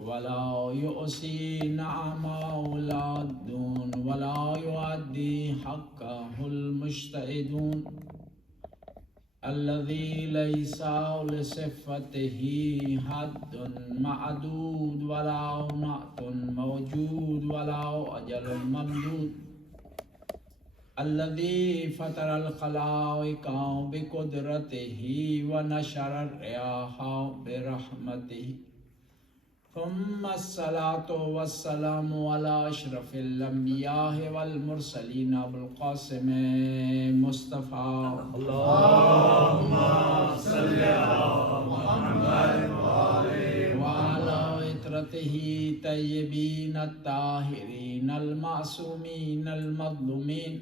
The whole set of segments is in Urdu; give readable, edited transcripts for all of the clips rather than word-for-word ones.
ولا يؤسي نعم أولاد ولا يؤدي حقه المجتهدون الذي ليس لصفته حد معدود ولا نعت موجود ولا أجل ممدود الذي فطر الخلائق بقدرته ونشر الرياح برحمته ثم الصلاة والسلام على أشرف الأنبياء والمرسلين أبو القاسم مصطفى اللهم صل على محمد وعلى عترته طيبين الطاهرين المعصومين المظلومين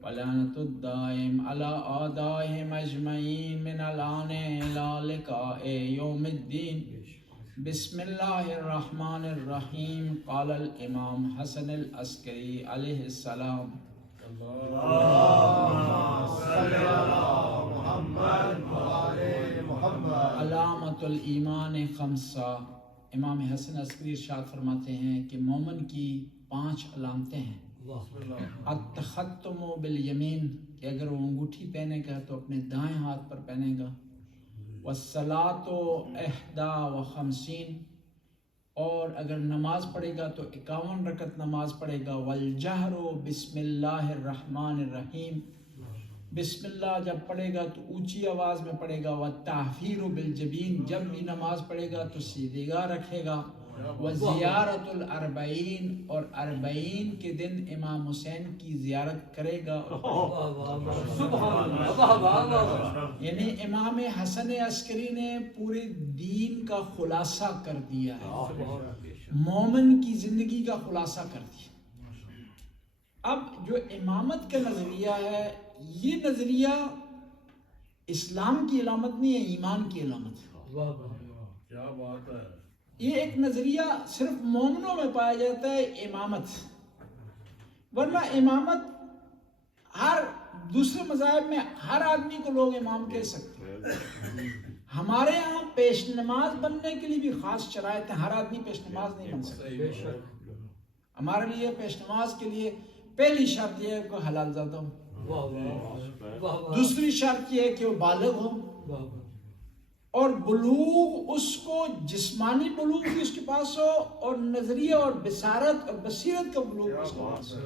ولعنة الدائم على أعدائهم أجمعين من الآن إلى لقاء يوم الدين. بسم الله الرحمن الرحيم. قال الإمام حسن العسكری علیہ السلام اللهم صل على محمد علامت الایمان خمسہ. امام حسن عسکری ارشاد فرماتے ہیں کہ مومن کی 5 علامتیں ہیں. التختم بالیمین کہ اگر وہ انگوٹھی پہنے گا تو اپنے دائیں ہاتھ پر پہنے گا. والصلاۃ 51 اور اگر نماز پڑھے گا تو 51 رکعت نماز پڑھے گا. والجہر بسم اللہ الرحمن الرحیم بسم اللہ جب پڑھے گا تو اونچی آواز میں پڑھے گا. والتحفیر بالجبین جب بھی نماز پڑھے گا تو سیدھی گاہ رکھے گا. وزیارت الاربعین اور 40 کے دن امام حسین کی زیارت کرے گا. یعنی امام حسن عسکری نے پورے دین کا خلاصہ کر دیا ہے، مومن کی زندگی کا خلاصہ کر دیا. اب جو امامت کا نظریہ ہے یہ نظریہ اسلام کی علامت نہیں ہے، ایمان کی علامت ہے. کیا بات ہے. یہ ایک نظریہ صرف مومنوں میں پایا جاتا ہے امامت، ورنہ امامت ہر دوسرے مذاہب میں ہر آدمی کو لوگ امام کہہ سکتے ہیں. ہمارے ہاں پیش نماز بننے کے لیے بھی خاص شرائط ہیں، ہر آدمی پیش نماز نہیں بن سکتا. ہمارے لیے پیش نماز کے لیے پہلی شرط یہ ہے کہ حلال زادہ ہو، دوسری شرط یہ ہے کہ وہ بالغ ہو، اور بلوغ اس کو جسمانی بلوغ بھی اس کے پاس ہو اور نظریہ اور بصارت اور بصیرت کا بلوغ اس کے پاس ہو.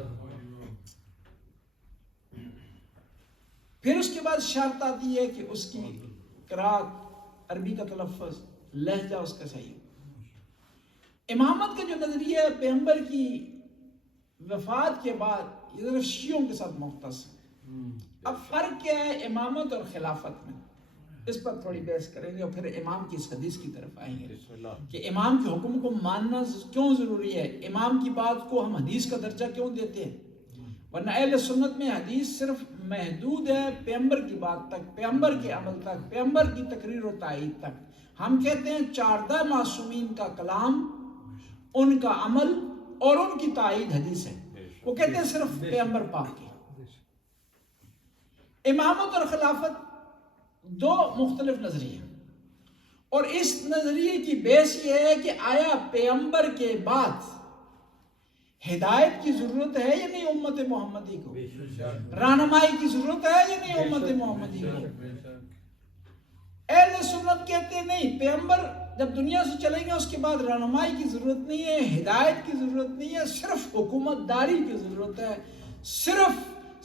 پھر اس کے بعد شرط آتی ہے کہ اس کی قرات عربی کا تلفظ لہجہ اس کا صحیح ہو. امامت کا جو نظریہ ہے پیغمبر کی وفات کے بعد یہ شیعوں کے ساتھ مختص ہے. اب فرق کیا ہے امامت اور خلافت میں، اس پر تھوڑی بحث کریں گے اور پھر امام کی اس حدیث کی طرف آئیں گے کہ امام کے حکم کو ماننا کیوں ضروری ہے، امام کی بات کو ہم حدیث کا درجہ کیوں دیتے ہیں. ورنہ اہل سنت میں حدیث صرف محدود ہے پیغمبر کی بات تک، پیغمبر کے عمل تک، پیغمبر کی تقریر و تائید تک. ہم کہتے ہیں 14 معصومین کا کلام، ان کا عمل اور ان کی تائید حدیث ہے. وہ کہتے ہیں صرف پیغمبر پاک کی. امامت اور خلافت 2 مختلف نظریے، اور اس نظریے کی بیس یہ ہے کہ آیا پیغمبر کے بعد ہدایت کی ضرورت ہے یا نہیں امت محمدی کو، رہنمائی کی ضرورت ہے یا نہیں امت محمدی کو. اہل سنت کہتے ہیں نہیں، پیغمبر جب دنیا سے چلیں گے اس کے بعد رہنمائی کی ضرورت نہیں ہے، ہدایت کی ضرورت نہیں ہے، صرف حکومت داری کی ضرورت ہے، صرف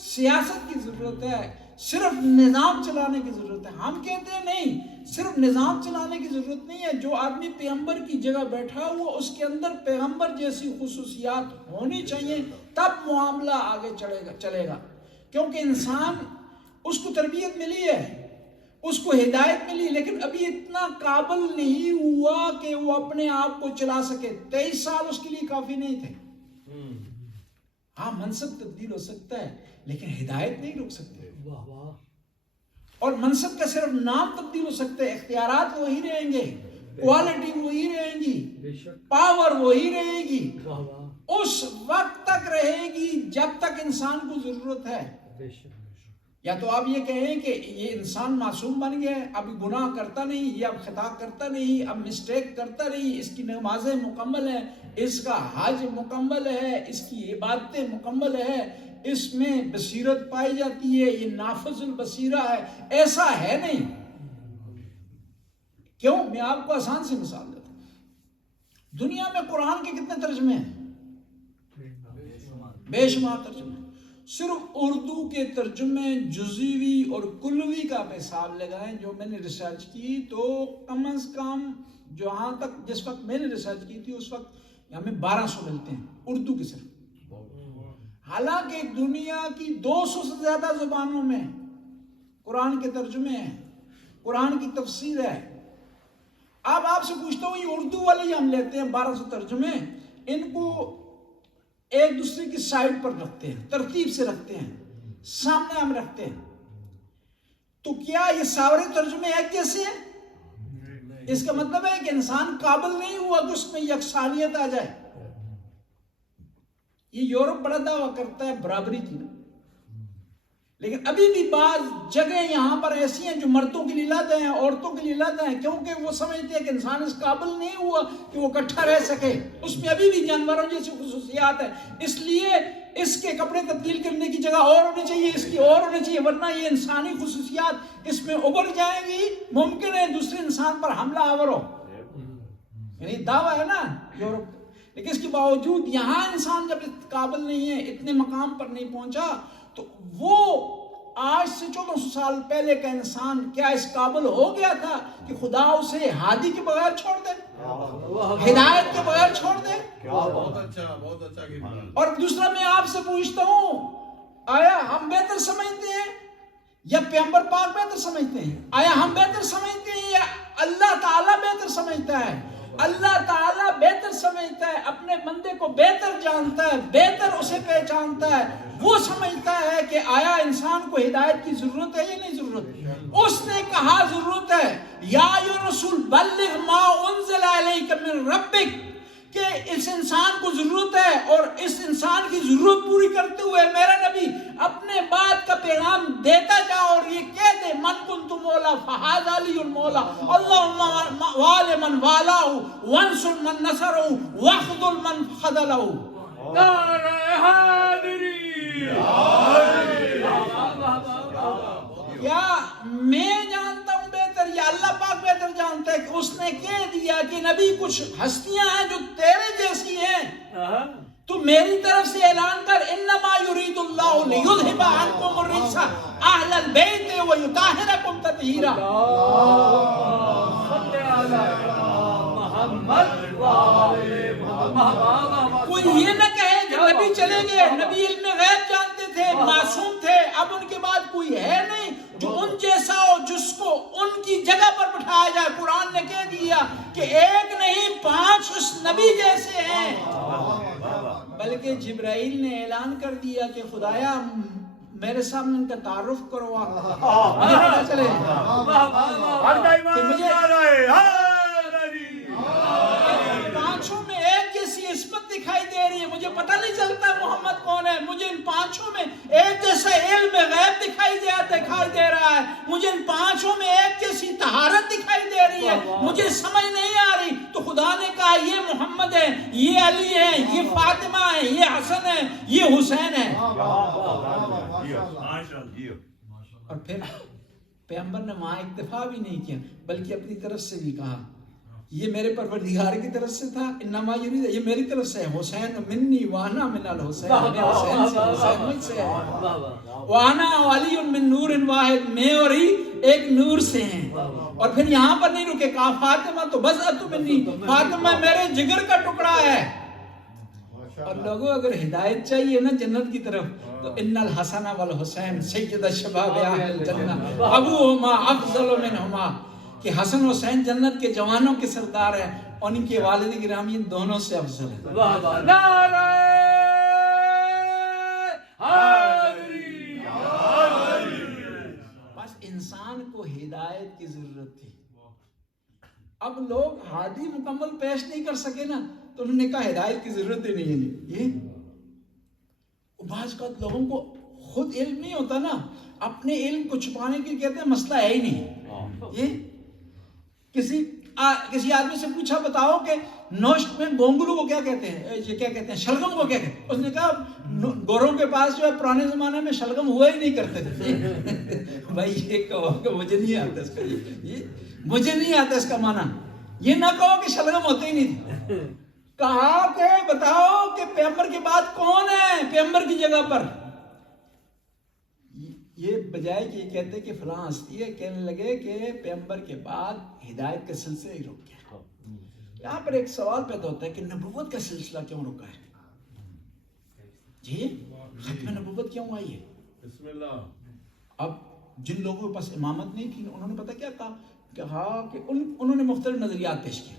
سیاست کی ضرورت ہے، صرف نظام چلانے کی ضرورت ہے. ہم کہتے ہیں نہیں، صرف نظام چلانے کی ضرورت نہیں ہے. جو آدمی پیغمبر کی جگہ بیٹھا ہوا اس کے اندر پیغمبر جیسی خصوصیات ہونی چاہیے، تب معاملہ آگے چلے گا. کیونکہ انسان اس کو تربیت ملی ہے، اس کو ہدایت ملی، لیکن ابھی اتنا قابل نہیں ہوا کہ وہ اپنے آپ کو چلا سکے. 23 سال اس کے لیے کافی نہیں تھے. ہاں منصب تبدیل ہو سکتا ہے لیکن ہدایت نہیں رک سکتے. اور منصب کا صرف نام تبدیل ہو سکتا ہے، اختیارات وہی رہیں گے، کوالٹی وہی رہیں گی، پاور وہی رہے گی، اس وقت تک رہے گی جب تک انسان کو ضرورت ہے. یا تو آپ یہ کہیں کہ یہ انسان معصوم بن گیا ہے، اب گناہ کرتا نہیں، یہ اب خطا کرتا نہیں، اب مسٹیک کرتا نہیں، اس کی نمازیں مکمل ہیں، اس کا حج مکمل ہے، اس کی عبادتیں مکمل ہے، اس میں بصیرت پائی جاتی ہے، یہ نافذ البصیرہ ہے. ایسا ہے نہیں. کیوں؟ میں آپ کو آسان سی مثال دیتا ہوں. دنیا میں قرآن کے کتنے ترجمے ہیں؟ بے شمار ترجمے. صرف اردو کے ترجمے جزوی اور کلوی کا آپ حساب لگائیں جو میں نے ریسرچ کی تو کم از کم جہاں تک جس وقت میں نے ریسرچ کی تھی اس وقت ہمیں 1200 ملتے ہیں اردو کے صرف. حالانکہ دنیا کی 200 سے زیادہ زبانوں میں قرآن کے ترجمے ہیں، قرآن کی تفسیر ہے. اب آپ سے پوچھتا ہوں یہ اردو والے ہم لیتے ہیں 1200 ترجمے، ان کو ایک دوسرے کی سائڈ پر رکھتے ہیں، ترتیب سے رکھتے ہیں، سامنے ہم رکھتے ہیں، تو کیا یہ سارے ترجمے ایک جیسے ہیں؟ اس کا مطلب ہے کہ انسان قابل نہیں ہوا کہ اس میں یکسانیت آ جائے. یہ یورپ بڑا دعویٰ کرتا ہے برابری کی، لیکن ابھی بھی بعض جگہیں یہاں پر ایسی ہیں جو مردوں کے لیے لاتے ہیں، عورتوں کے لیے لاتے ہیں، کیونکہ وہ سمجھتے ہیں کہ انسان اس قابل نہیں ہوا کہ وہ اکٹھا رہ سکے. اس میں ابھی بھی جانوروں جیسی خصوصیات ہیں، اس لیے اس کے کپڑے تبدیل کرنے کی جگہ اور ہونی چاہیے، اس کی اور ہونی چاہیے، ورنہ یہ انسانی خصوصیات اس میں ابھر جائیں گی. ممکن ہے دوسرے انسان پر حملہ آور ہو. یعنی دعویٰ ہے نا یورپ. لیکن اس کے باوجود یہاں انسان جب قابل نہیں ہے، اتنے مقام پر نہیں پہنچا، تو وہ آج سے 1400 سال پہلے کا انسان کیا اس قابل ہو گیا تھا کہ خدا اسے ہادی کے بغیر چھوڑ دے، ہدایت کے بغیر چھوڑ دے؟ بہت اچھا. اور دوسرا میں آپ سے پوچھتا ہوں، آیا ہم بہتر سمجھتے ہیں یا پیغمبر پاک بہتر سمجھتے ہیں؟ آیا ہم بہتر سمجھتے ہیں یا اللہ تعالیٰ بہتر سمجھتا ہے؟ اللہ تعالیٰ بہتر سمجھتا ہے، اپنے بندے کو بہتر جانتا ہے، بہتر اسے پہچانتا ہے. وہ سمجھتا ہے کہ آیا انسان کو ہدایت کی ضرورت ہے یا نہیں ضرورت. اس نے کہا ضرورت ہے. یا ایھا رسول بلغ ما انزل الیک من ربک، کہ اس انسان کو ضرورت ہے اور اس انسان کی ضرورت پوری کرتے ہوئے میرا نبی اپنے بات کا پیغام دیتا جا اور یہ کہہ دے من کنت مولا فہذا علی المولا اللہم وال من والاہ وانصر من نصرہ واخذل من خذلہ. نعرہ حیدری. کیا میں جانتا ہوں بہتر یا اللہ پاک بہتر جانتا ہے کہ اس نے کہہ دیا کہ نبی کچھ ہستیاں ہیں جو تیرے جیسی ہیں، تو میری طرف سے اعلان کر انما یرید اللہ لیذھب عنکم الرجس اہل البیت ویطہرکم تطہیرا. کوئی یہ نہ کہے کہ نبی چلے گئے، نبی علم غیب جانتے تھے، معصوم تھے، اب ان کے بعد کوئی ہے نہیں جو ان جیسا ہو جس کو ان کی جگہ پر بٹھایا جائے. قرآن نے کہہ دیا کہ ایک نہیں 5 اس نبی جیسے ہیں. بلکہ جبرائیل نے اعلان کر دیا کہ خدایا میرے سامنے ان کا تعارف کرو، مجھے پتا چلے کہ مجھے پانچوں میں ایک جیسی عصمت دکھائی دے رہی ہے. مجھے پتہ نہیں چلتا محمد کون ہے، مجھے ان پانچوں میں ایک جیسا علم غیب دکھائی دے رہا ہے، مجھے ان پانچوں میں ایک جیسی طہارت دکھائی دے رہی ہے، مجھے سمجھ نہیں آ رہی. تو خدا نے کہا یہ محمد ہے، یہ علی ہے، یہ فاطمہ ہے، یہ حسن ہے، یہ حسین ہے. اور پھر پیغمبر نے وہاں اکتفا بھی نہیں کیا بلکہ اپنی طرف سے بھی کہا یہ میرے پروردگار کی طرف سے تھا، انما یرید، یہ میری طرف سے ہے. حسین منی وانا من الحسین، میں حسین سے، حسین مجھ سے ہے. وانا علی من نور واحد، میں اور ہی ایک نور سے ہیں. اور پھر یہاں پر نہیں رکے، کہا فاطمہ تو بضعۃ منی، فاطمہ میرے جگر کا ٹکڑا ہے. اور لوگوں اگر ہدایت چاہیے نا جنت کی طرف تو ان الحسن والحسین سید الشباب اہل الجنہ ابوہما افضل منہما، کہ حسن حسین جنت کے جوانوں کے سردار ہیں اور ان کے والد گرامی ان دونوں سے افضل ہیں. نعرہ حیدری. بس انسان کو ہدایت کی ضرورت تھی. اب لوگ ہادی مکمل پیش نہیں کر سکے نا تو انہوں نے کہا ہدایت کی ضرورت ہی نہیں ہے. یہ بعض اوقات لوگوں کو خود علم نہیں ہوتا نا، اپنے علم کو چھپانے کے لیے کہتے ہیں مسئلہ ہے ہی نہیں. یہ کسی آدمی سے پوچھا بتاؤ کہ نوشت میں گونگلو کو کیا کہتے ہیں، یہ کیا کہتے ہیں، شلگم کو کیا کہتے ہیں؟ اس نے کہا گوروں کے پاس جو ہے پرانے زمانے میں شلگم ہوا ہی نہیں کرتے تھے. بھائی یہ کہو کہ مجھے نہیں آتا اس کا، یہ مجھے نہیں آتا اس کا معنی. یہ نہ کہو کہ شلگم ہوتے ہی نہیں تھے. کہا کہ بتاؤ کہ پیغمبر کے بعد کون ہے پیغمبر کی جگہ پر. یہ بجائے کہ یہ کہتے کہ فلاں ہستی ہے، کہنے لگے کہ پیغمبر کے بعد ہدایت کا سلسلہ ہی رک گیا. یہاں پر ایک سوال پیدا ہوتا ہے کہ نبوت کا سلسلہ کیوں رکا ہے؟ جی ختم نبوت کیوں آئی ہے؟ بسم اللہ. اب جن لوگوں کے پاس امامت نہیں تھی انہوں نے پتہ کیا کہا کہ انہوں نے مختلف نظریات پیش کیے.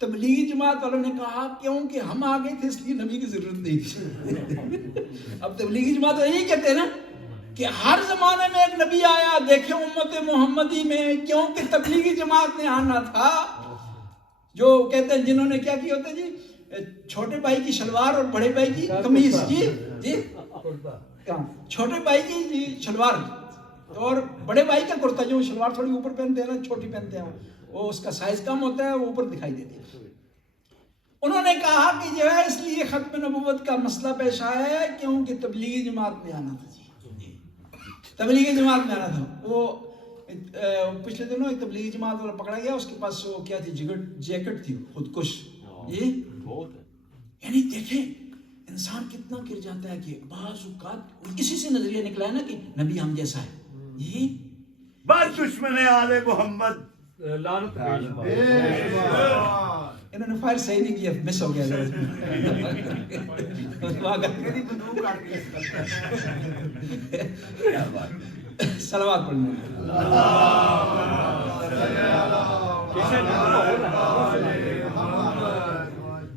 تبلیغی جماعت والوں نے کہا کیونکہ ہم آگے تھے اس لیے نبی کی ضرورت نہیں تھی. اب تبلیغی جماعت یہی کہتے ہیں نا کہ ہر زمانے میں ایک نبی آیا، دیکھیں امت محمدی میں، کیونکہ تبلیغی جماعت نے آنا تھا. جو کہتے ہیں جنہوں نے کیا کیا ہوتا ہے جی، چھوٹے بھائی کی شلوار اور بڑے بھائی کی قمیص. جی چھوٹے بھائی کی جی شلوار اور بڑے بھائی کا کرتا، جو شلوار تھوڑی اوپر پہنتے ہیں نا، چھوٹی پہنتے ہیں، وہ اس کا سائز کم ہوتا ہے، وہ اوپر دکھائی دیتی ہے. انہوں نے کہا کہ جو ہے اس لیے ختم نبوت کا مسئلہ پیش آیا ہے کیونکہ تبلیغی جماعت میں آنا تھا. جی تبلیغی جماعت میں آنا تھا. وہ پچھلے دنوں ایک تبلیغی جماعت والا پکڑا گیا، اس کے پاس وہ کیا تھی، جیکٹ تھی خودکش. یہ یعنی دیکھیں انسان کتنا گر جاتا ہے کہ بعض اوقات اسی سے نظریہ نکلا ہے نا کہ نبی ہم جیسا ہے. یہ بس دشمن آل محمد لعنت انہوں نے فائر صحیح نہیں کیا، مس ہو گیا. صلوات پڑھنے.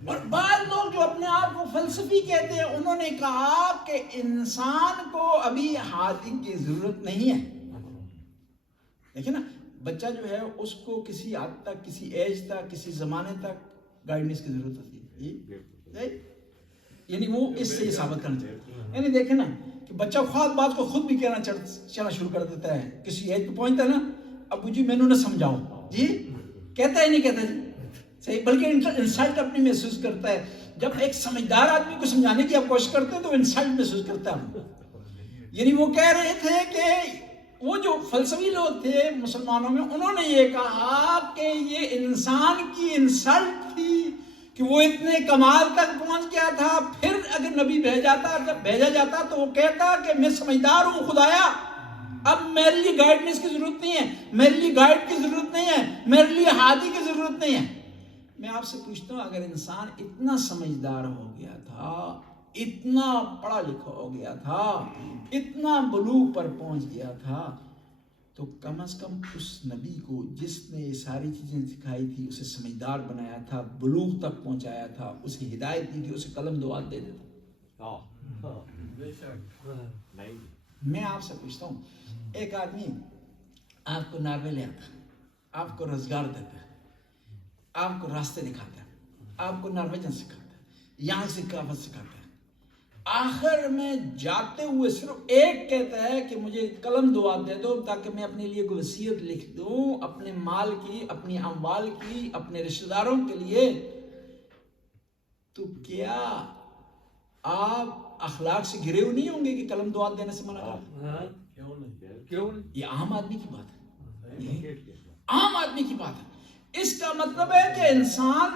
اور بعض لوگ جو اپنے آپ کو فلسفی کہتے ہیں انہوں نے کہا کہ انسان کو ابھی ہادی کی ضرورت نہیں ہے. دیکھیں نا بچہ جو ہے اس کو کسی حد تک، کسی ایج تک، کسی زمانے تک گائیڈنس کی ضرورت ہوتی ہے. یعنی وہ اس سے یہ ثابت کرنا چاہیے. یعنی دیکھیں نا کہ بچہ خود بات کو خود بھی کہنا چلنا شروع کر دیتا ہے. کسی ایج پہ پہنچتا ہے نا، ابو جی میں نے سمجھاؤ، جی کہتا ہے نہیں کہتا جی صحیح، بلکہ انسلٹ اپنی محسوس کرتا ہے. جب ایک سمجھدار آدمی کو سمجھانے کی آپ کوشش کرتے ہیں تو انسلٹ محسوس کرتا ہے. یعنی وہ کہہ رہے تھے کہ وہ جو فلسفی لوگ تھے مسلمانوں میں، انہوں نے یہ کہا کہ یہ انسان کی انسلٹ تھی کہ وہ اتنے کمال تک پہنچ گیا تھا. پھر اگر نبی جب بھیجا جاتا تو وہ کہتا کہ میں سمجھدار ہوں خدایا، اب میرے لیے گائیڈنس کی ضرورت نہیں ہے، میرے لیے گائیڈ کی ضرورت نہیں ہے، میرے لیے ہادی کی ضرورت نہیں ہے. میں آپ سے پوچھتا ہوں اگر انسان اتنا سمجھدار ہو گیا تھا، اتنا پڑھا لکھا ہو گیا تھا، اتنا بلوغ پر پہنچ گیا تھا، تو کم از کم اس نبی کو جس نے یہ ساری چیزیں سکھائی تھی، اسے سمجھدار بنایا تھا، بلوغ تک پہنچایا تھا، اسے ہدایت دی تھی، اسے قلم دعات دے دیتا. میں آپ سے پوچھتا ہوں ایک آدمی آپ کو ناروے لے آتا ہے، آپ کو روزگار دیتا ہے، آپ کو راستے دکھاتا ہے، آپ کو نارویجن سکھاتا ہے، یہاں سے کہاوت سکھاتا ہے، آخر میں جاتے ہوئے صرف ایک کہتا ہے کہ مجھے قلم دعات دے دو تاکہ میں اپنے لیے کوئی وصیت لکھ دوں، اپنے مال کی، اپنی اموال کی، اپنے رشتہ داروں کے لیے. تو کیا آپ اخلاق سے گھرے ہوئے نہیں ہوں گے کہ قلم دعات دینے سے منع کریں؟ کیوں نہیں؟ یہ عام آدمی کی بات ہے، عام آدمی کی بات ہے. اس کا مطلب ہے کہ انسان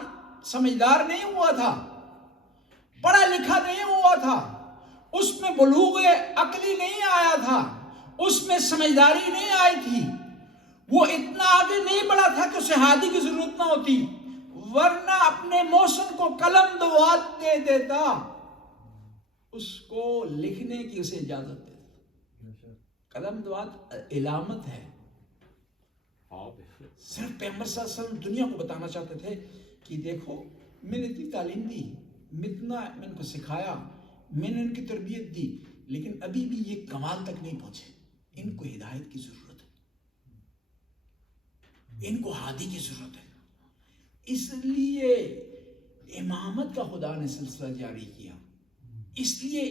سمجھدار نہیں ہوا تھا، پڑھا لکھا نہیں ہوا تھا، اس میں بلوغ عقلی نہیں آیا تھا، اس میں سمجھداری نہیں آئی تھی، وہ اتنا آگے نہیں بڑھا تھا کہ اسے ہادی کی ضرورت نہ ہوتی، ورنہ اپنے موسم کو قلم دعات دے دیتا، اس کو لکھنے کی اسے اجازت دے دیتا. قلم دعات علامت ہے. صرف پیغمبر صلی اللہ علیہ وسلم دنیا کو بتانا چاہتے تھے کہ دیکھو میں نے اتنی تعلیم دی، اتنا میں ان کو سکھایا، میں نے ان کی تربیت دی، لیکن ابھی بھی یہ کمال تک نہیں پہنچے، ان کو ہدایت کی ضرورت ہے، ان کو ہادی کی ضرورت ہے. اس لیے امامت کا خدا نے سلسلہ جاری کیا. اس لیے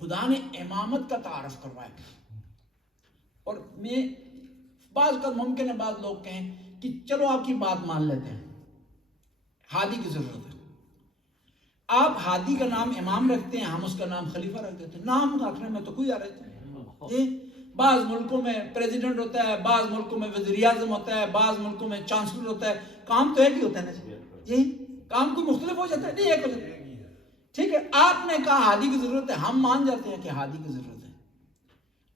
خدا نے امامت کا تعارف کروایا. اور میں بعض کا ممکن ہے بعض لوگ کہیں کہ چلو آپ کی بات مان لیتے ہیں، ہادی کی ضرورت ہے. آپ ہادی کا نام امام رکھتے ہیں، ہم اس کا نام خلیفہ رکھ دیتے ہیں. نام رکھنے میں تو کوئی حرج نہیں. بعض ملکوں میں پریزیڈنٹ ہوتا ہے، بعض ملکوں میں وزیر اعظم ہوتا ہے، بعض ملکوں میں چانسلر ہوتا ہے. کام تو ایک ہی ہوتا ہے نا جی. کام کوئی مختلف ہو جاتا ہے؟ نہیں، ایک ہو جاتا ہے. ٹھیک ہے، آپ نے کہا ہادی کی ضرورت ہے، ہم مان جاتے ہیں کہ ہادی کی ضرورت ہے.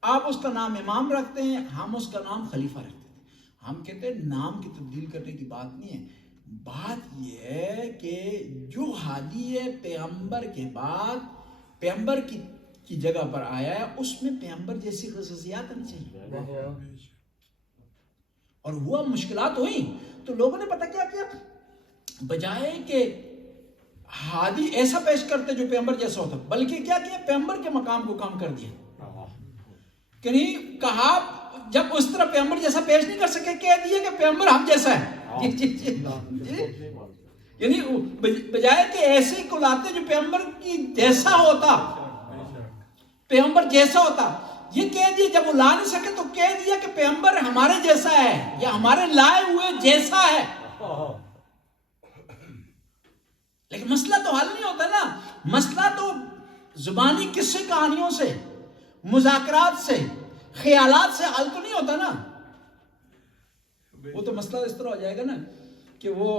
آپ اس کا نام امام رکھتے ہیں، ہم اس کا نام خلیفہ رکھتے ہیں. ہم کہتے ہیں نام کی تبدیل کرنے کی بات نہیں ہے. بات یہ ہے کہ جو ہادی ہے پیغمبر کے بعد پیغمبر کی جگہ پر آیا ہے، اس میں پیغمبر جیسی خصوصیات آنی چاہیے. اور ہوا مشکلات ہوئی تو لوگوں نے پتہ کیا کیا، بجائے کہ ہادی ایسا پیش کرتے جو پیغمبر جیسا ہوتا، بلکہ کیا کیا، پیغمبر کے مقام کو کام کر دیا. کہ نہیں کہا، جب اس طرح پیغمبر جیسا پیش نہیں کر سکے، کہہ دیا کہ پیغمبر ہم جیسا ہے. یعنی بجائے کہ ایسے کو لاتے جو پیغمبر کی جیسا ہوتا، پیغمبر جیسا ہوتا، یہ کہہ دیا جب وہ لا نہیں سکے تو کہہ دیا کہ پیغمبر ہمارے جیسا ہے یا ہمارے لائے ہوئے جیسا ہے. لیکن مسئلہ تو حل نہیں ہوتا نا. مسئلہ تو زبانی قصے کہانیوں سے، مذاکرات سے، خیالات سے حل تو نہیں ہوتا نا. وہ تو مسئلہ اس طرح ہو جائے گا نا کہ وہ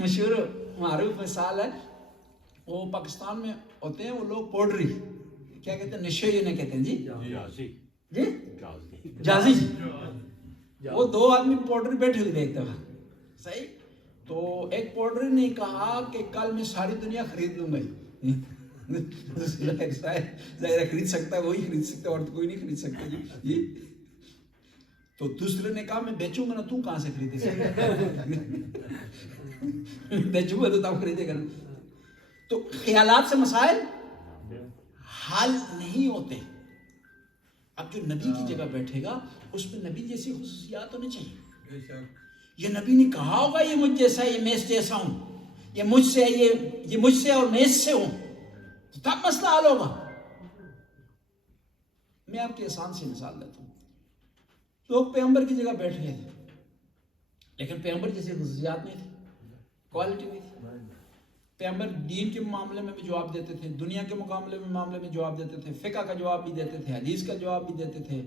مشہور معروف مثال ہے، وہ پاکستان میں ہوتے ہیں وہ لوگ پوڈری، کیا کہتے ہیں، نشے انہیں کہتے ہیں جی جازی جی. وہ دو آدمی پوڈری بیٹھے ہوئے دیکھتے ہیں، صحیح. تو ایک پوڈری نے کہا کہ کل میں ساری دنیا خرید لوں گا. ظاہر خرید سکتا ہے وہی خرید سکتا ہے، اور تو کوئی نہیں خرید سکتا جی. تو دوسرے نے کہا میں بیچوں گا نا، تو کہاں سے خریدے گا؟ بیچوں گا تو تب خریدے گا نا. تو خیالات سے مسائل حل نہیں ہوتے. اب جو نبی کی جگہ بیٹھے گا اس میں نبی جیسی خصوصیات ہونے چاہیے. یہ نبی نے کہا ہوگا یہ مجھ جیسا ہے، یہ میں اس جیسا ہوں، یہ مجھ سے ہے، یہ مجھ سے اور میں اس سے ہوں، تو تب مسئلہ حل ہوگا. میں آپ کے آسان سی مثال دیتا ہوں. لوگ پیغمبر کی جگہ بیٹھ گئے تھے، لیکن پیغمبر جیسی خصوصیات نہیں تھی، کوالٹی نہیں تھی. پیغمبر دین کے معاملے میں بھی جواب دیتے تھے، دنیا کے معاملے میں جواب دیتے تھے، فقہ کا جواب بھی دیتے تھے، حدیث کا جواب بھی دیتے تھے،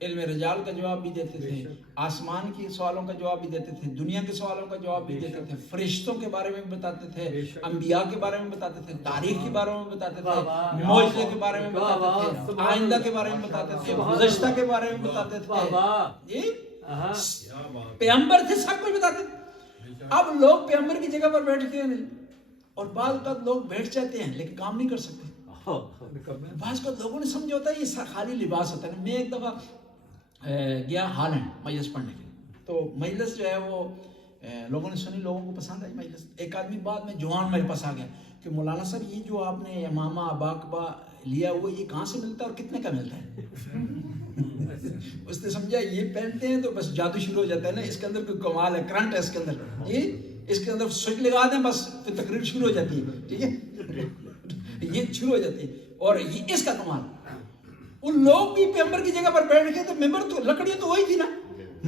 علم رجال کا جواب بھی دیتے تھے، آسمان کے سوالوں کا جواب بھی دیتے تھے، دنیا کے سوالوں کا جواب بھی دیتے تھے، فرشتوں کے بارے میں بھی بتاتے تھے، انبیاء کے بارے میں بتاتے تھے، تاریخ کے بارے میں بتاتے تھے، معجزے کے بارے میں بتاتے تھے، آئندہ کے بارے میں بتاتے تھے، گزشتہ کے بارے میں بتاتے تھے. پیغمبر تھے، سب کچھ بتاتے تھے. اب لوگ پیغمبر کی جگہ پر بیٹھتے ہیں اور بعض اوقات لوگ بیٹھ جاتے ہیں لیکن کام نہیں کر سکتے. بعض اوقات لوگوں نے سمجھا ہوتا ہے یہ خالی لباس ہوتا ہے. میں ایک دفعہ گیا ہالینڈ مجلس پڑھنے کے لیے، تو مجلس جو ہے وہ لوگوں نے سنی، لوگوں کو پسند آئی مجلس. ایک آدمی بعد میں جوان میرے پاس آ گیا کہ مولانا صاحب یہ جو آپ نے امامہ اباقبہ لیا ہوا یہ کہاں سے ملتا ہے اور کتنے کا ملتا ہے؟ اس نے سمجھا یہ پہنتے ہیں تو بس جادو شروع ہو جاتا ہے نا، اس کے اندر کوئی کمال ہے، کرنٹ ہے اس کے اندر، اس کے اندر سوئچ لگا دیں بس پھر تقریر شروع ہو جاتی ہے. ٹھیک ہے، یہ شروع ہو جاتی ہے اور یہ اس کا کمال. ان لوگ بھی پیغمبر کی جگہ پر بیٹھ گئے تو ممبر تو لکڑی تو وہی تھی نا،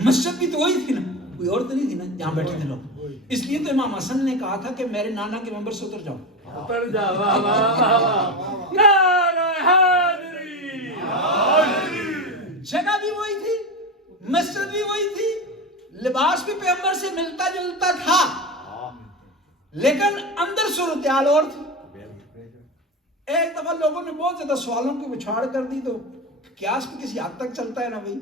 مسجد بھی تو وہی تھی نا، کوئی اور تو نہیں تھی نا جہاں بیٹھے تھے لوگ. اس لیے تو امام حسن نے کہا تھا کہ میرے نانا کے ممبر سے اتر جاؤ. جگہ بھی وہی تھی، مسجد بھی وہی تھی، لباس بھی پیغمبر سے ملتا جلتا تھا، لیکن اندر صورتحال اور تھی. ایک دفعہ لوگوں نے بہت زیادہ سوالوں کی بچھاڑ کر دی تو قیاس بھی کسی حد تک چلتا ہے نا بھائی،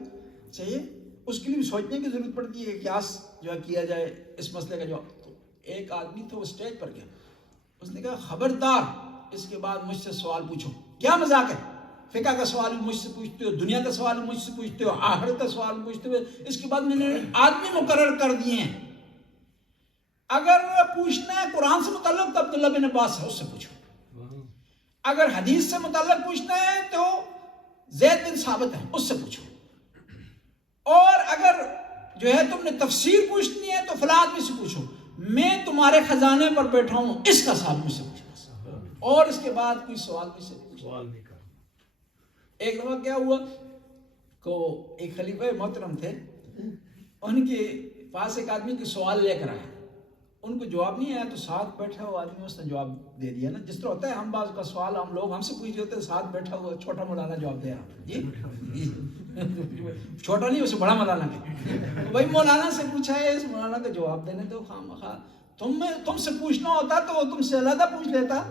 چاہیے اس کے لیے بھی سوچنے کی ضرورت پڑتی ہے کہ قیاس جو ہے کیا جائے اس مسئلے کا جواب. تو ایک آدمی تھا وہ اسٹیج پر گیا، اس نے کہا خبردار اس کے بعد مجھ سے سوال پوچھو. کیا مذاق ہے، فقہ کا سوال بھی مجھ سے پوچھتے ہو، دنیا کا سوال بھی مجھ سے پوچھتے ہو، آخرت کا سوال پوچھتے ہو. اس کے بعد میں نے آدمی مقرر کر دیے ہیں، اگر پوچھنا ہے قرآن سے متعلق تو عبداللہ بن عباس ہے اس سے پوچھو، اگر حدیث سے متعلق پوچھنا ہے تو زید بن ثابت ہے اس سے پوچھو، اور اگر جو ہے تم نے تفسیر پوچھنی ہے تو فلاں آدمی سے پوچھو. میں تمہارے خزانے پر بیٹھا ہوں، اس کا سوال مجھ سے پوچھو بس، اور اس کے بعد کوئی سوال مجھ سے پوچھو. سوال نہیں کرنا. ایک دفعہ کیا ہوا کہ ایک خلیفہ محترم تھے, ان کے پاس ایک آدمی کے سوال لے کر آیا, ان کو جواب نہیں آیا تو ساتھ بیٹھا ہوا آدمی اس نے جواب دے دیا نا. جس طرح ہوتا ہے ہم بعض کا سوال ہم لوگ ہم سے پوچھ رہے ہوتے ہیں, ساتھ بیٹھا ہوا چھوٹا مولانا جواب دے رہا جی چھوٹا نہیں اسے بڑا مولانا ہے. وہی مولانا سے پوچھا ہے, اس مولانا کا جواب دینے دو خواہ تم سے پوچھنا ہوتا تو وہ تم سے علیحدہ پوچھ لیتا.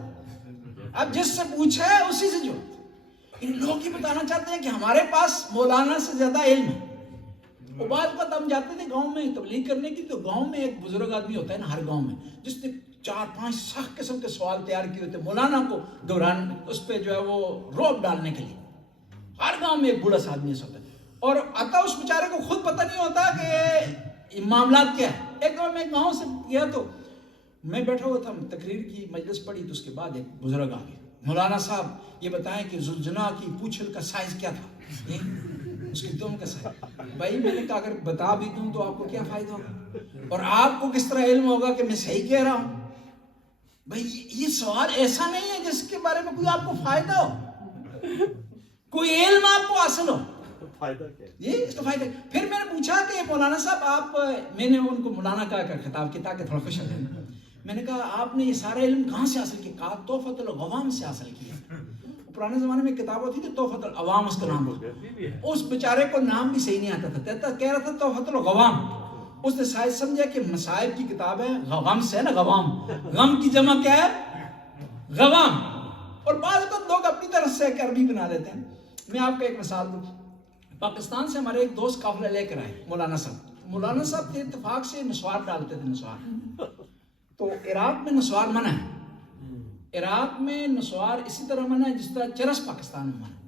اب جس سے پوچھا ہے اسی سے جو لوگ یہ بتانا چاہتے ہیں کہ ہمارے پاس مولانا سے زیادہ علم ہے. وہ بعد وقت ہم جاتے تھے گاؤں میں تبلیغ کرنے کی, تو گاؤں میں ایک بزرگ آدمی ہوتا ہے نا ہر گاؤں میں, جس نے 4-5 سخت قسم کے سوال تیار کیے ہوتے مولانا کو دوران اس پہ جو ہے وہ روب ڈالنے کے لیے. ہر گاؤں میں ایک بوڑھا سا آدمی ہوتا ہے, اور آتا اس بیچارے کو خود پتہ نہیں ہوتا کہ معاملات کیا ہے. ایک دفعہ میں گاؤں سے گیا تو میں بیٹھا ہوا تھا, تقریر کی مجلس پڑھی, تو اس کے بعد ایک بزرگ آ گئے, مولانا صاحب یہ بتائیں کہ ذوالجناح کی پوچھل کا سائز کیا تھا, اس کی دم کا سائز. بھائی میں نے کہا اگر بتا بھی دوں تو آپ کو کیا فائدہ ہوگا, اور آپ کو کس طرح علم ہوگا کہ میں صحیح کہہ رہا ہوں. بھائی یہ سوال ایسا نہیں ہے جس کے بارے میں کوئی آپ کو فائدہ ہو, کوئی علم آپ کو حاصل ہو. فائدہ کیا یہ اس کا فائدہ. پھر میں نے پوچھا کہ مولانا صاحب آپ, میں نے ان کو مولانا کا خطاب کیا تاکہ تھوڑا خوش رہے. میں نے کہا آپ نے یہ سارا علم کہاں سے حاصل کیا؟ کہا تحفۃ العوام سے حاصل کیا. پرانے زمانے میں کتاب ہوتی تھی تحفۃ العوام, اس کا نام تھا. اس بیچارے کو نام بھی صحیح نہیں آتا تھا, کہہ رہا تھا تحفۃ العوام. اس نے شاید سمجھا کہ مصائب کی کتاب ہے, غم سے نا غوام, غم کی جمع کیا ہے غوام. اور بعض وقت لوگ اپنی طرف سے عربی بنا لیتے ہیں. میں آپ کو ایک مثال دوں. پاکستان سے ہمارے ایک دوست قافلہ لے کر آئے مولانا صاحب. مولانا صاحب تھے اتفاق سے نسوار ڈالتے تھے, نسوار. تو عراق میں نسوار منع ہے, عراق میں نسوار اسی طرح منع ہے جس طرح چرس پاکستان میں منع ہے.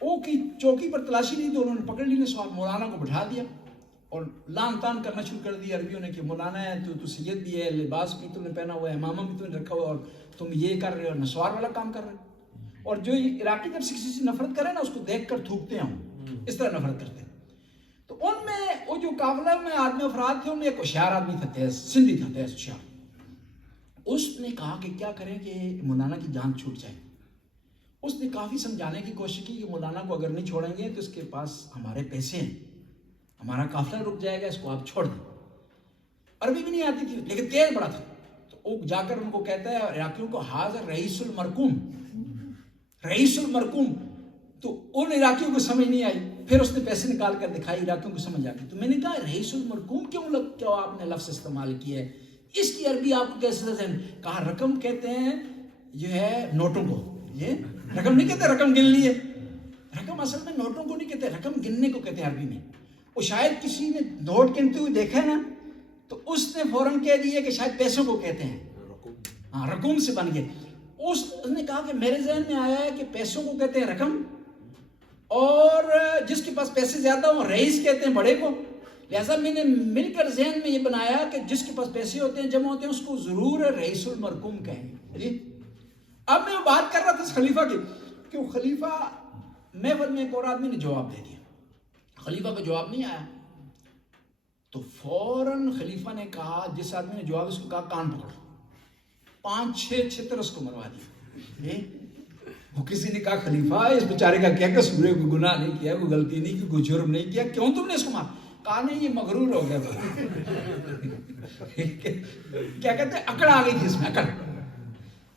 او کی چوکی پر تلاشی نہیں تو انہوں نے پکڑ لی نسوار, مولانا کو بٹھا دیا اور لان تان کرنا شروع کر دیا عربیوں نے کہ مولانا ہے تو سید بھی ہے, لباس بھی تم نے پہنا ہوا ہے, امامہ بھی تم نے رکھا ہوا ہے, اور تم یہ کر رہے ہو, نسوار والا کام کر رہے ہو. اور جو عراقی جب کسی سے نفرت کرے نا اس کو دیکھ کر تھوکتے ہیں, اس طرح نفرت کرتے ہیں. تو ان میں وہ جو قافلہ میں آدمی افراد تھے ان میں ایک ہوشیار آدمی تھا, تیز سندھی تھا, تیز ہوشیار. اس نے کہا کہ کیا کریں کہ مولانا کی جان چھوٹ جائے. اس نے کافی سمجھانے کی کوشش کی کہ مولانا کو اگر نہیں چھوڑیں گے تو اس کے پاس ہمارے پیسے ہیں, ہمارا قافلہ رک جائے گا, اس کو آپ چھوڑ دیں. عربی بھی نہیں آتی تھی لیکن تیز بڑا تھا. تو وہ جا کر ان کو کہتا ہے عراقیوں کو, حاضر رئیس المرکوم, رئیس المرکوم. تو ان عراقیوں کو سمجھ نہیں آئی. پھر اس نے پیسے نکال کر دکھائی, عراقیوں کو سمجھ آ گئی. تو میں نے کہا رئیس المرکوم کیوں آپ نے لفظ استعمال کیا ہے, اس کی عربی آپ کو کیسے سمجھ؟ کہا رقم کہتے ہیں جو ہے نوٹوں کو, یہ رقم نہیں کہتے رقم گن لیے, رقم اصل میں نوٹوں کو نہیں کہتے, رقم گننے کو کہتے ہیں عربی میں. وہ شاید کسی نے نوٹ گنتے ہوئے دیکھا نا تو اس نے فوراً کہہ دیا کہ شاید پیسوں کو کہتے ہیں, ہاں رقم سے بن گئے. اس نے کہا کہ میرے ذہن میں آیا ہے کہ پیسوں کو کہتے ہیں رقم, اور جس کے پاس پیسے زیادہ ہوں رئیس کہتے ہیں بڑے کو. لہٰذا میں نے مل کر ذہن میں یہ بنایا کہ جس کے پاس پیسے ہوتے ہیں جمع ہوتے ہیں اس کو ضرور رئیس المرکوم کہیں گے. اب میں بات کر رہا تھا خلیفہ کی کہ وہ خلیفہ محفل میں ایک اور آدمی نے جواب دے دیا, خلیفہ کا جواب نہیں آیا. تو فوراً خلیفہ نے کہا, جس آدمی نے جواب اس کو کہا کان پکڑو, 5-6 چھتر اس کو مروا دی. وہ کسی نے کہا خلیفہ اس بیچارے کا کیا قصور ہے, کوئی گناہ نہیں کیا, کوئی غلطی نہیں کی, کوئی جرم نہیں کیا, کیوں تم نے اس کو مارا؟ کہا نہیں یہ مغرور ہو گیا. کیا کہتے ہیں اکڑ آ گئی تھی اس میں, اکڑ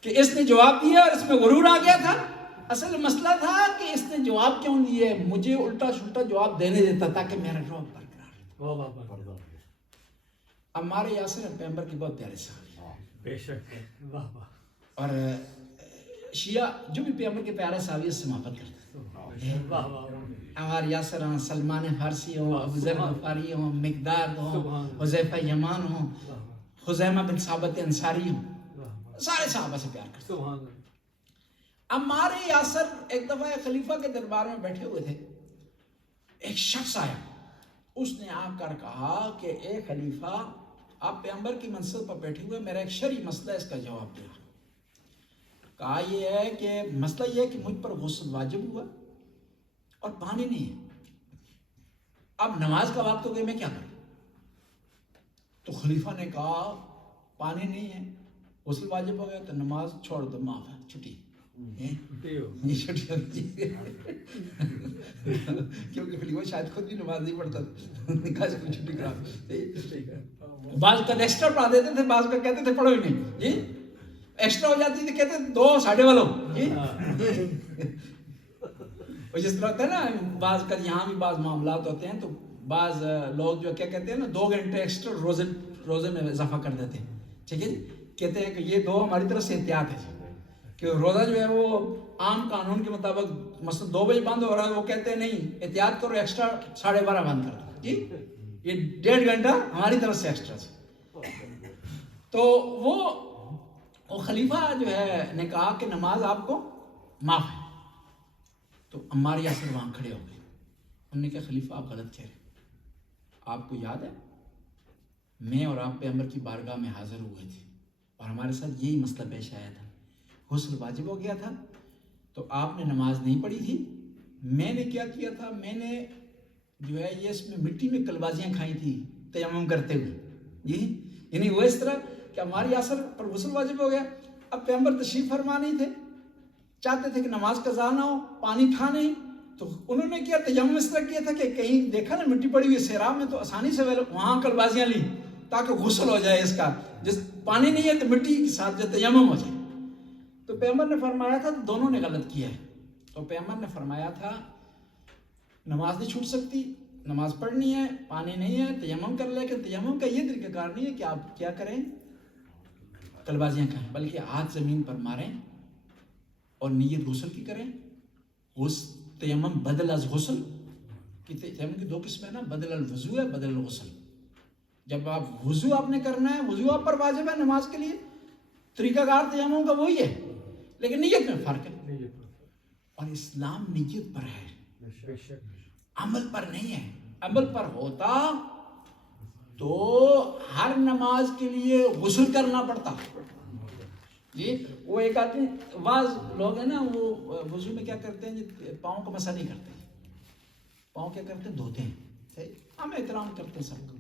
کہ اس نے جواب دیا اور اس میں غرور آ گیا تھا. اصل مسئلہ تھا کہ اس نے جواب کیوں دیے, مجھے الٹا سلٹا جواب دینے دیتا تاکہ میرا جواب برقرار. عمار یاسر پیغمبر کے بہت پیارے صحابی, بے شک, واہ واہ. اور شیعہ جو بھی پیغمبر کے پیارے صحابی سے محبت کرتے ہیں, عمار یاسر ہوں, سلمان فارسی ہوں, ابو ذر غفاری ہوں, مقداد ہوں, حذیفہ یمان ہوں, خزیمہ بن ثابت انصاری ہوں, سارے صحابہ سے پیار کرتے ہیں. عمار یاسر ایک دفعہ خلیفہ کے دربار میں بیٹھے ہوئے تھے, ایک شخص آیا, اس نے آ کر کہا کہ اے خلیفہ آپ پیغمبر کی منصب پر بیٹھے ہوئے, میرا ایک شرعی مسئلہ ہے, اس کا جواب دیا. کہا یہ ہے کہ مسئلہ یہ ہے کہ مجھ پر غسل واجب ہوا اور پانی نہیں ہے, اب نماز کا وقت ہو گیا, میں کیا کروں؟ تو خلیفہ نے کہا پانی نہیں ہے, غسل واجب ہو گیا تو نماز چھوڑ دو, معاف ہے, چھٹی. یہ چھٹیاں کیونکہ خلیفہ شاید خود بھی نماز نہیں پڑھتا تھا، نکاح سے کوئی چھٹی کرا، بعض کا ایکسٹرا پڑھا دیتے تھے، بعض کا کہتے تھے پڑھو ہی نہیں جی، ایکسٹرا ہو جاتی تھی کہتے 2 ساڑھے والو جی، اور جس طرح ہوتا ہے نا بعض کا یہاں بھی بعض معاملات ہوتے ہیں تو بعض لوگ جو کیا کہتے ہیں نا 2 گھنٹے ایکسٹرا روزے میں اضافہ کر دیتے ہیں، ٹھیک ہے جی، کہتے ہیں کہ یہ 2 ہماری طرف سے احتیاط ہے کہ روزہ جو ہے وہ عام قانون کے مطابق مثلا 2 بجے بند ہو رہا ہے، وہ کہتے ہیں نہیں احتیاط کرو ایکسٹرا 12:30 بند کر دو جی، یہ 1.5 گھنٹہ ہماری طرف سے ایکسٹرا سے۔ تو وہ خلیفہ جو ہے نے کہا کہ نماز آپ کو معاف ہے، تو عمار یاسر وہاں کھڑے ہو گئے، انہوں نے کہا خلیفہ آپ غلط کہہ رہے ہیں، آپ کو یاد ہے میں اور آپ پیغمبر کی بارگاہ میں حاضر ہوئے تھے اور ہمارے ساتھ یہی مسئلہ پیش آیا تھا، غسل واجب ہو گیا تھا تو آپ نے نماز نہیں پڑھی تھی، میں نے کیا کیا تھا، میں نے جو ہے یہ اس میں مٹی میں کلبازیاں کھائی تھی تیمم کرتے ہوئے جی، یعنی وہ اس طرح کہ ہماری اثر پر غسل واجب ہو گیا، اب پیغمبر تشریف فرما نہیں تھے، چاہتے تھے کہ نماز قضا نہ ہو، پانی تھا نہیں، تو انہوں نے کیا تیمم اس طرح کیا تھا کہ کہیں دیکھا نا مٹی پڑی ہوئی صحرا میں تو آسانی سے وہاں کلبازیاں لی تاکہ غسل ہو جائے اس کا، جس پانی نہیں ہے تو مٹی کے ساتھ جو تیمم ہو جائے۔ تو پیغمبر نے فرمایا تھا دونوں نے غلط کیا ہے، تو پیغمبر نے فرمایا تھا نماز نہیں چھوٹ سکتی، نماز پڑھنی ہے، پانی نہیں ہے تیمم کر لے، لیکن تیمم کا یہ طریقہ کار نہیں ہے کہ آپ کیا کریں کلبازیاں کھائیں، بلکہ ہاتھ زمین پر ماریں اور نیت غسل کی کریں، تیمم بدل از غسل، تیمم کی 2 قسمیں نا، بدل الوضو ہے، بدل الغسل، جب آپ وضو آپ نے کرنا ہے، وضو آپ پر واجب ہے نماز کے لیے، طریقہ کار تیمم کا وہی ہے لیکن نیت میں فرق ہے، اور اسلام نیت پر ہے، عمل پر نہیں ہے، عمل پر ہوتا تو ہر نماز کے لیے غسل کرنا پڑتا جی۔ وہ ایک آدمی بعض لوگ ہیں نا وہ وضو میں کیا کرتے ہیں جی، پاؤں کا مسح نہیں کرتے، پاؤں کیا کرتے ہیں دھوتے ہیں، ہم احترام کرتے ہیں سب کو،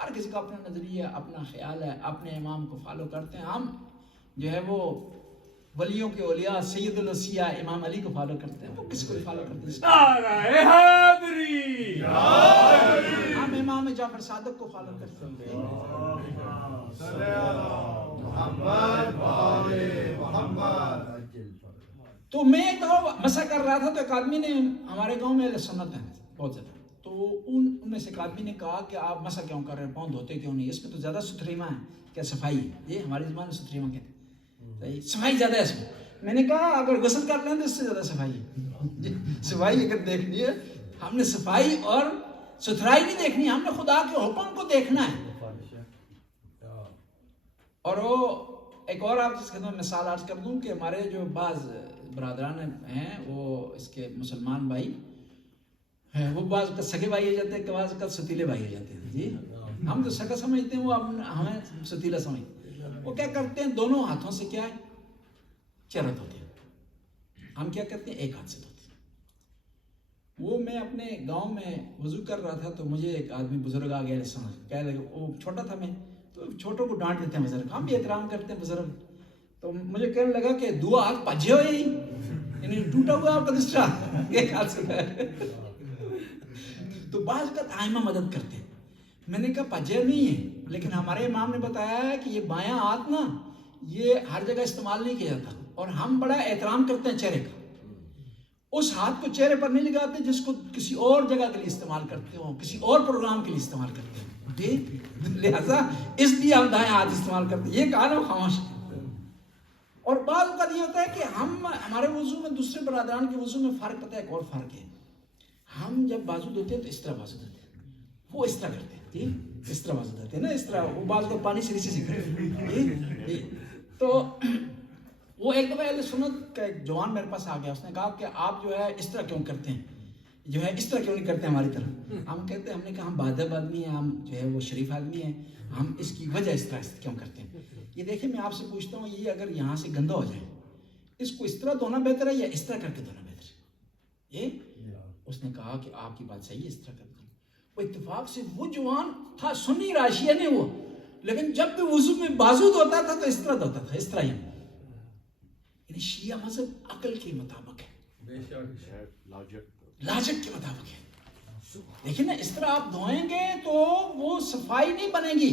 ہر کسی کا اپنا نظریہ اپنا خیال ہے، اپنے امام کو فالو کرتے ہیں، ہم جو ہے وہ ولیوں کے اولیاء سید الاولیاء امام علی کو فالو کرتے ہیں، وہ کسی کو بھی فالو کرتے ہیں، نعرہ حیدری، ہم امام جعفر صادق کو فالو کرتے ہیں۔ تو میں تو مسح کر رہا تھا تو ایک آدمی نے، ہمارے گاؤں میں اہل سنت ہیں بہت زیادہ، تو ان میں سے ایک آدمی نے کہا کہ آپ مسح کیوں کر رہے ہیں، پاؤں دھوتے کیوں نہیں، اس میں تو زیادہ ستھریما ہے، کیا صفائی ہے، یہ ہماری زبان میں ستھریما کہتے ہیں، صفائی زیادہ ہے اس میں نے کہا اگر غسل کر لیں تو اس سے زیادہ صفائی ہے، صفائی اگر دیکھنی ہے ہم نے صفائی اور ستھرائی نہیں دیکھنی، ہم نے خدا کے حکم کو دیکھنا ہے۔ اور وہ ایک اور آپ جس کے اندر مثال عرض کر دوں کہ ہمارے جو بعض برادران ہیں وہ اس کے مسلمان بھائی ہیں، وہ بعض کا سگے بھائی ہو جاتے ہیں، بعض کا ستیلے بھائی ہو جاتے ہیں جی، ہم تو سگا سمجھتے ہیں، وہ ہمیں ستیلا سمجھتے ہیں، وہ کیا کرتے ہیں دونوں ہاتھوں سے کیا ہے چہرہ دھوتے ہیں، ہم کیا کرتے ہیں ایک ہاتھ سے دھوتے ہیں۔ وہ میں اپنے گاؤں میں وضو کر رہا تھا تو مجھے ایک آدمی بزرگ آ گیا، کہہ لگا، وہ چھوٹا تھا میں، تو چھوٹوں کو ڈانٹ دیتے ہیں بزرگ، ہم بھی احترام کرتے ہیں بزرگ، تو مجھے کہنے لگا کہ دعا ہاتھ پجے ہوئے ہی، یعنی ٹوٹا ہوا آپ کا دوسرا ایک ہاتھ سے، تو بعض کا آئمہ مدد کرتے ہیں، میں نے کہا پجے نہیں ہے، لیکن ہمارے امام نے بتایا ہے کہ یہ بایاں ہاتھ نا یہ ہر جگہ استعمال نہیں کیا جاتا، اور ہم بڑا احترام کرتے ہیں چہرے کا، اس ہاتھ کو چہرے پر نہیں لگاتے جس کو کسی اور جگہ کے لیے استعمال کرتے ہو، کسی اور پروگرام کے لیے استعمال کرتے ہیں، لہذا اس لیے ہم دائیں ہاتھ استعمال کرتے ہیں، یہ کہا نا خاموش۔ اور بعض اوقات یہ ہوتا ہے کہ ہمارے وضو میں دوسرے برادران کے وضو میں فرق پتہ ہے، ایک اور فرق ہے، ہم جب بازو دھوتے ہیں تو اس طرح بازو دھوتے ہیں، وہ اس طرح کرتے ہیں جی، اس طرح بازو دھوتے ہیں نا، اس طرح، وہ بعض کو پانی سے نیچے سے کرتے ہیں، تو وہ ایک دفعہ اہل سنت کا ایک جوان میرے پاس آ گیا، اس نے کہا کہ آپ جو ہے اس طرح کیوں کرتے ہیں، جو ہے اس طرح کیوں نہیں کرتے ہماری طرح، ہم کہتے ہیں، ہم نے کہا ہم بادب آدمی ہیں، ہم جو ہے وہ شریف آدمی ہیں، ہم اس کی وجہ اس طرح کیوں کرتے ہیں، یہ دیکھیں میں آپ سے پوچھتا ہوں، یہ اگر یہاں سے گندا ہو جائے اس کو اس طرح دھونا بہتر ہے یا اس طرح کر کے دھونا بہتر ہے؟ یہ اس نے کہا کہ آپ کی بات صحیح ہے، اس طرح کر کے، وہ اتفاق سے وہ جوان تھا سنی راشیہ نہیں ہوا، لیکن جب بھی وضو میں بازو دھوتا تھا تو اس طرح دھوتا تھا، اس طرح ہی، یعنی شیعہ مذہب عقل کے مطابق ہے، بے شک لاجک کے مطابق ہے. لیکن نا اس طرح آپ دھوئیں گے تو وہ صفائی نہیں بنے گی،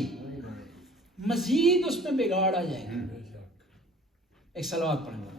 مزید اس میں بگاڑ آ جائے گا. ایک صلوات پڑھیں گے.